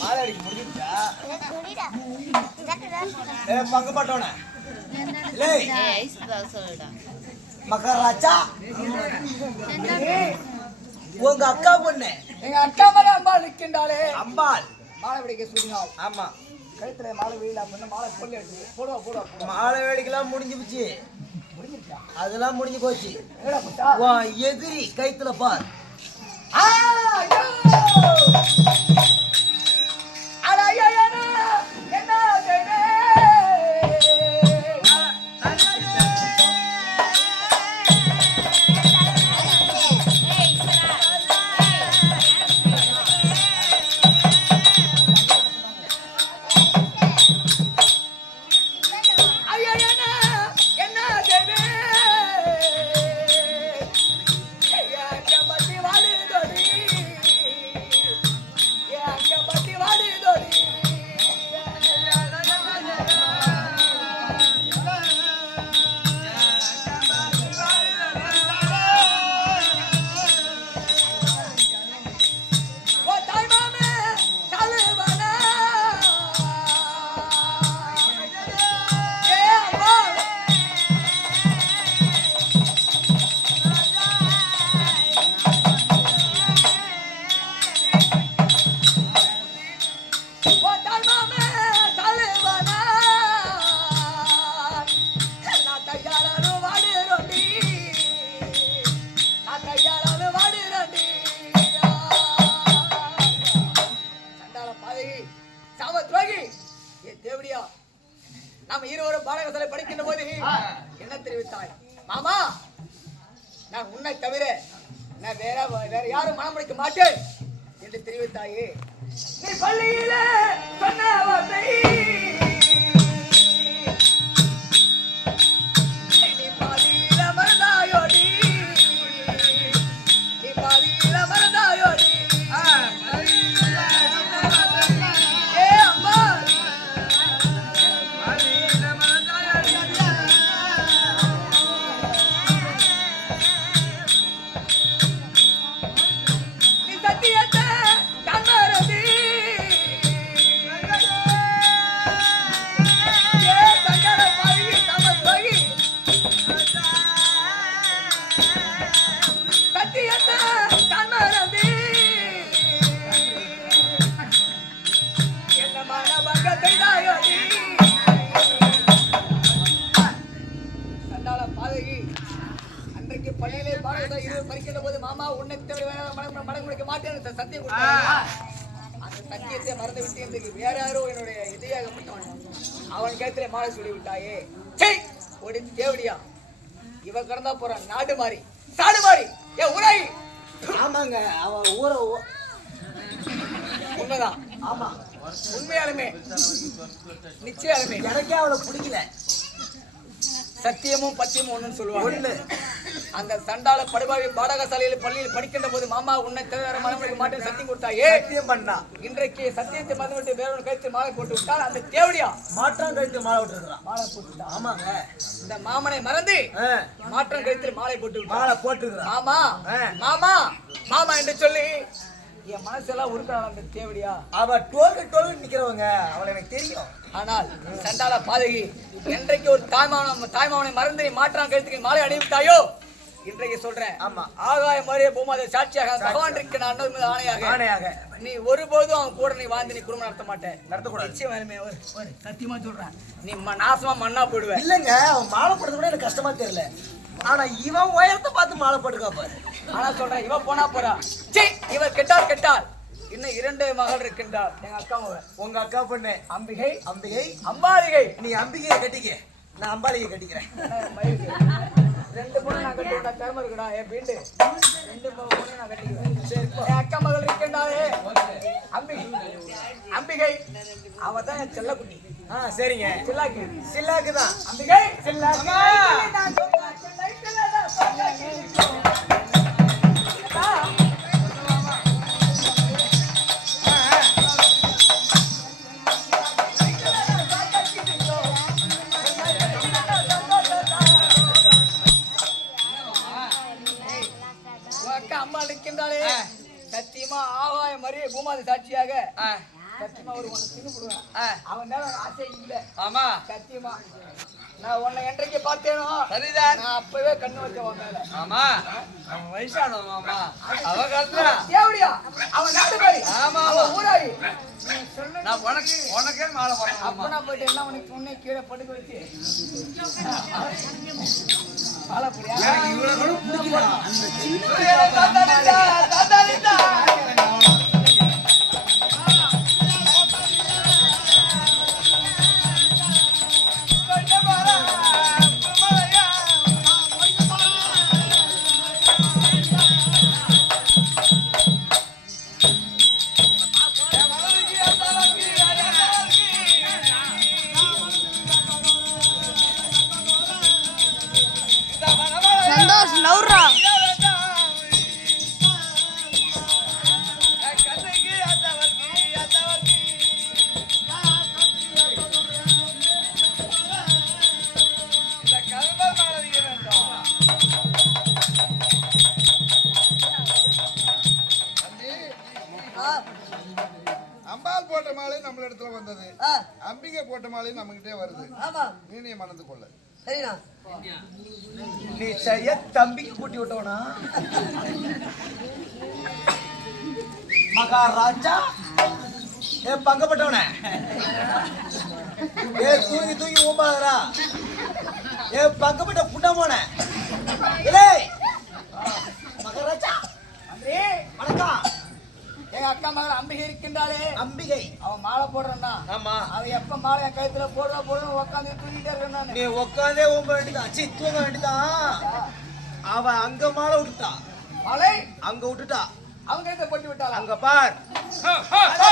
மாலை மகராஜா. உங்க அக்கா பொண்ணு. எங்க அக்கா மகன் அம்பாள் நிற்கின்றாளே அம்பாள். மாலை பிடிக்க சுடினாள் ஆமா. கழுத்துல மாலை வீழ அப்படின்னு மாலை கொல்லி அடிச்சு? போடுவா போடுவா மாலை வேடிக்கைலாம் முடிஞ்சு போச்சு முடிஞ்சிருச்சா? அதெல்லாம் முடிஞ்சு போச்சு. என்னடா புட்டா உன் எதிரி கைத்துல பார். ஆ, கேத்திலே மாலை சொல்லி விட்டாயே சே ஒடி தேவடியா. இவ கடந்தா போறான். நாடு மாறி. சாடு மாறி. ஏ உரை. ஆமாங்க அவன் ஊரை உண்மைதான். ஆமா. உண்மையாலுமே நிச்சயாலுமே எனக்கே அவளை பிடிக்கல. சத்தியமும் பத்தியமும் ஒண்ணுன்னு சொல்லுவாங்க. ஒண்ணு. அந்த சண்டாள படுபாவி பாடகசாலையில் பள்ளியில் படிக்கின்ற போது மாமா உன்னை தவிர மனம் முடிக்க மாட்டேன் சத்தியம் கொடுத்தாயே. சத்தியம் பண்ணா. இன்றைக்கு சத்தியத்தை மறந்துவிட்டு வேறொரு கழுத்து மாலை போட்டு விட்டால் அந்த தேவடியா? மாற்றம் கழித்து மாலை விட்டுருக்கான் மாலை போட்டு. ஆமாங்க. இந்த மாமனை மறந்து மாற்றம் கழுத்தில் மாலை போட்டு மாலை போட்டுருக்கான் மாமா. மாமா மாமா என்று சொல்லி என் மனசெல்லாம் உருக்கிறான் அந்த தேவடியா. அவ டோல்கு டோல்கு நிக்கிறவங்க. அவளை எனக்கு தெரியும். ஆனால் சண்டாள பாதகி என்றைக்கு ஒரு தாய்மாவன தாய்மாவனை மறந்து மாற்றான் கழுத்துக்கு மாலை அணிவித்தாயோ? இன்றைக்கு சொல்றேன். ஆமா. ஆகாய மறிய பூமாத சாட்சியாக பகவான் இருக்கு நான் ஆணையாக. ஆணையாக. நீ ஒருபோதும் அவன் கூட நீ வாழ்ந்து நீ குடும்பம் நடத்த மாட்டேன். நடத்தக்கூடாது. நிச்சயம் சத்தியமா சொல்றேன். நீ நாசமா மண்ணா போடுவ இல்லங்க அவன் மாலை போடுறது கூட எனக்கு கஷ்டமா தெரியல. ஆனா இவன் உயரத்தை பார்த்து மாலை போட்டுக்கா பாரு. ஆனா சொல்றேன் இவ போனா போறா. சீ இவர் கெட்டார் கெட்டார் இன்னும் இரண்டு மகள் இருக்கின்றார். எங்க அக்கா மகள். உங்க அக்கா பொண்ணு. அம்பிகை அம்பிகை. அம்பாலிகை நீ அம்பிகையை கட்டிக்க. நான் அம்பாலியை கட்டிக்கிறேன். மயிலுக்கு. ரெண்டு பொண்ணு நான் கட்டி விட்டா. திறமை இருக்குடா என் ரெண்டு பொண்ணு நான் கட்டிக்குவேன். சரி என் அக்கா மகள் இருக்கின்றாரே அம்பிகை. அம்பிகை. அவ தான் என் செல்லக்குட்டி. ஆ சரிங்க. சில்லாக்கி. சில்லாக்கு தான். அம்பிகை. உன் அக்கா அம்மா இருக்கின்றாலே ஆ. சத்தியமா ஆகாய மறிய பூமாதி சாட்சியாக சத்தியமா ஒரு உனக்கு தின்னு போடுவேன். அவன் மேல ஆசை இல்ல. ஆமா. சத்தியமா. நான் உன்னை என்றைக்கு பார்த்தேனோ சரிதான். நான் அப்பவே கண்ணு வச்சேன் உன் மேல. ஆமா. அவன் வயசானவன் அவ தேவடியா? அவன் நாட்டு பாரி. ஆமா, அவன் ஆமா. சொன்ன நான் உனக்கு உனக்கே மாலை போடுறேன் அப்பனா போயிட்டு என்ன உனக்கு உன்னை கீழே படுக்க வச்சு. மாலை போடியா எனக்கு இவ்வளவு கூட பிடிக்கல அந்த சின்ன நம்ம கிட்டே வருது. ஆமா. நீனே மணந்து கொள்ள. சரிண்ணா. நீ சரியா தம்பிக்கு கூட்டி விட்டவனா? மகாராஜா ஏ பங்கப்பட்டவனே? ஏ தூங்கி தூங்கி ஊம்பாதரா ஏ பங்கப்பட்ட புண்டமோன இலே! மகாராஜா அன்றே வணக்கம் எங்க அக்கா மகள் அம்பிகை இருக்கின்றாளே. அம்பிகை. அவன் மாலை போடுறான்னா ஆமா. அவன் எப்ப மாலை என் கழுத்துல போடுறா போடுறா உட்காந்து தூங்கிட்டே இருக்கேன் நீ உட்காந்தே ஊம்ப வேண்டியதான் சி தூங்க வேண்டியதான் அவ அங்க மாலை விட்டுட்டா மலை? அங்க விட்டுட்டா அவங்க போட்டு விட்டாளா? அங்க பார். அட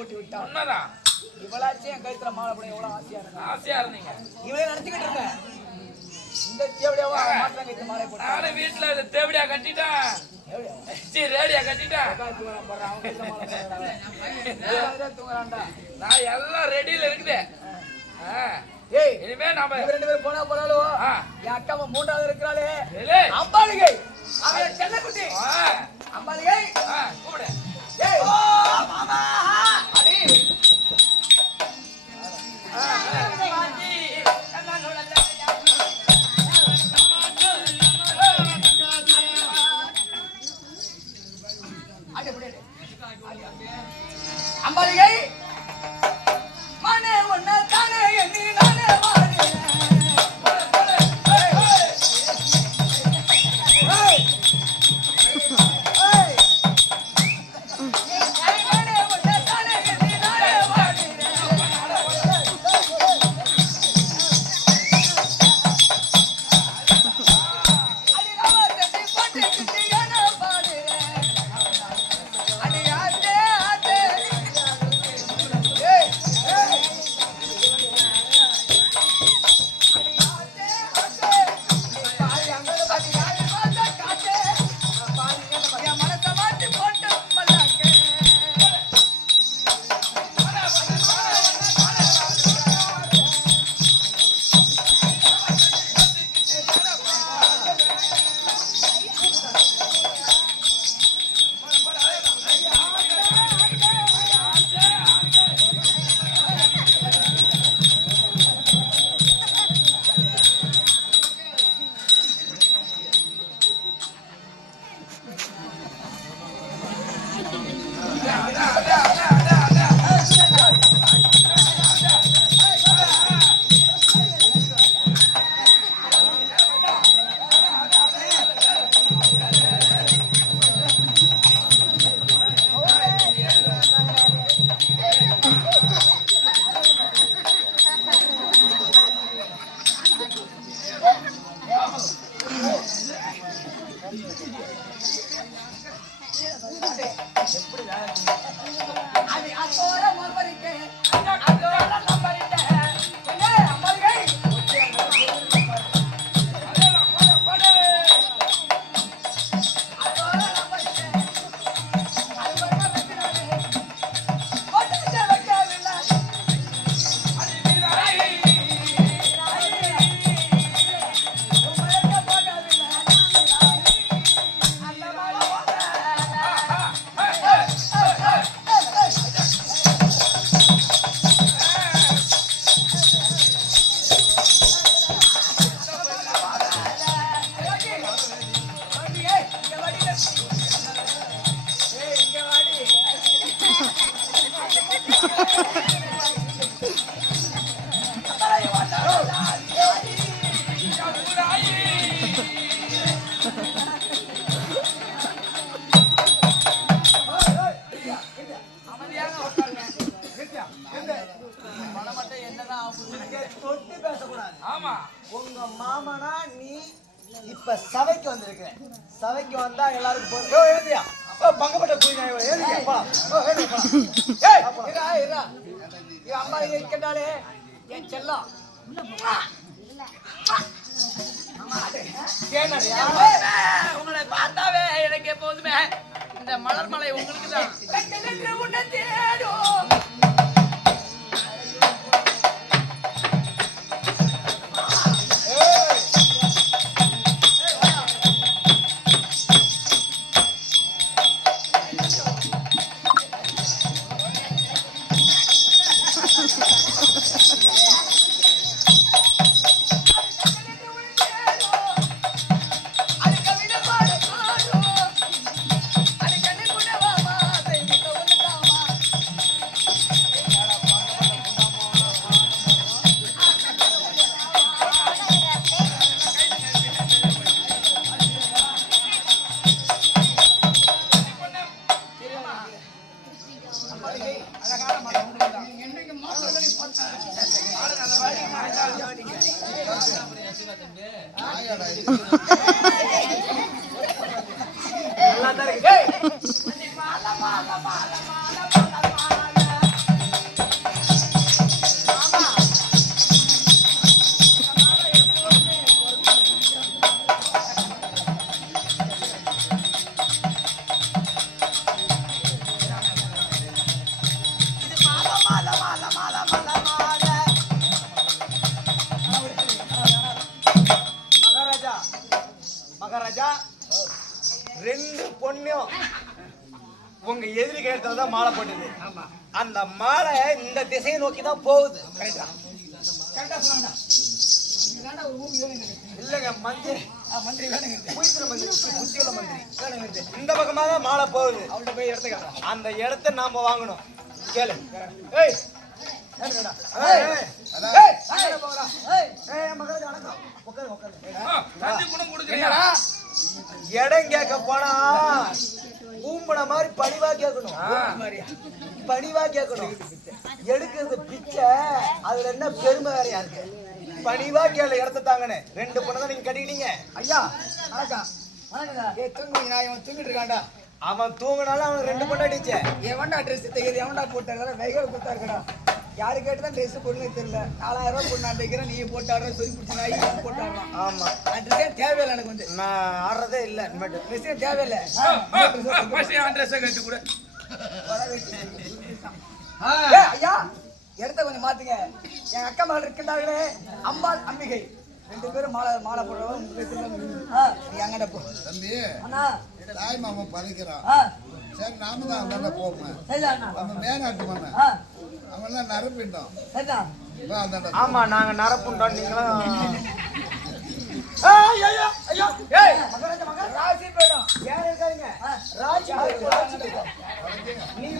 போட்டு விட்டாள் உண்மைதான் இவளாச்சும் என் கழுத்துல மாலை போட எவ்வளவு ஆசையா இருந்தா ஆசையா இருந்தீங்க. இவளே நினைச்சுக்கிட்டு இருந்தேன் இந்த தேவடியாவா மாத்திரம் கழுத்துல மாலை போட்டான் நானும் வீட்டுல இது தேவடியா கட்டிட்டேன். சரி ரேடியா கட்டிட்டேன். நான் எல்லாம் ரெடியில இருக்குது. ஏய் இனிமே நாம ரெண்டு பேரும் போனா போனாலும். என் அக்கா மூன்றாவது இருக்கிறாளே. அம்பாளிகை அவன் செல்லக்குட்டி. அம்பாளிகை கூப்பிடு. ஏய். உங்க மாமனா நீ இப்ப சபைக்கு வந்திருக்க சபைக்கு வந்தா எல்லாருக்கும் எழுதியா பங்கப்பட்ட குழந்தை எழுதியா போலாம். அம்மா கேட்டாலே என் செல்லம். உங்களை பார்த்தாவே எனக்கு எப்போதுமே இந்த மலர்மலை உங்களுக்கு தான் அந்த மாலை இந்த திசையை நோக்கி தான் போகுது. இல்லைங்க மந்திரி. மந்திரி புத்தியுள்ள மந்திரி. இந்த பக்கமா தான் மாலை போகுது. அவள்கிட்ட போய் எடுத்துக்கலாம் அந்த இடத்த நாம வாங்கணும். கேளு. ஏய். இடம் கேட்க போனா ஊம்புன மாதிரி பணிவா கேட்கணும்? பணிவா கேட்கணும் எடுக்கிறது பிச்சை அதுல என்ன பெருமை வேறையா இருக்கு பணிவா கேளு இடத்த தாங்கன்னு ரெண்டு பொண்ணு தான் நீங்க கட்டிக்கிட்டீங்க ஐயா, வணக்கம். வணக்கம்டா. ஏய், தூங்குங்க, நான் இவன் தூங்கிட்டு இருக்கான்டா. அவன் தூங்கினாலும் அவன் ரெண்டு பொண்ணு அடிச்ச எவன்டா dress தைக்கிறது? எவன்டா போட்டு தர்றது? வெய்கள் யாரு கேட்டுதான் dress போடுறதுன்னு தெரியல. நாலாயிரம் ரூபாய் போட்டு நான் தைக்கிறேன், நீ போட்டு ஆடுற, சொல்லி பிடிச்ச நாய் இவன் போட்டு. ஆமா. அந்த ஏ தேவையில்லை எனக்கு வந்து. நான் ஆடுறதே இல்ல இனிமேட்டு. ஏ தேவையில்லை. அட்ரஸ் கட்டி கொடு. ஐயா, இடத்த கொஞ்சம் மாத்துங்க. என் அக்கா மகள் இருக்கின்றார்களே அம்பாள் அம்பிகை. ரெண்டு பேரும் மாலை மாலை போடுறவங்க அங்கட போ. தம்பி அண்ணா. தாய் மாமன் பதைக்கிறான் சரி நாம தான் அந்தாண்ட சரிதான் அண்ணா நம்ம மேனாட்டு மண்ண ஆ. அவன்லாம் நரப்பிட்டோம் ஆமா நாங்க நரப்புண்டோம் நீங்களும். ராசி போயிடும். யார் இருக்காங்க போயிடும்,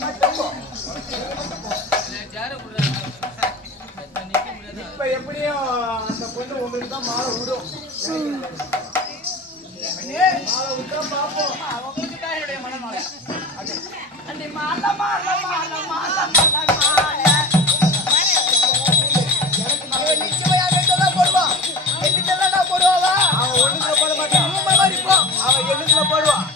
மட்டும் போ. இப்ப எப்படியும் அந்த பொண்ணு உங்களுக்கு தான் மாலை விடும். மாலை விட்டா பாப்போம். என்னுடைய மனமாலை. அண்டி மாலை மாலை மாலை மாலை மாலை மாலை அவன் ஒண்ணுக்குள்ள போட மாட்டான். அவன் எண்ணுக்குள்ள போடுவான்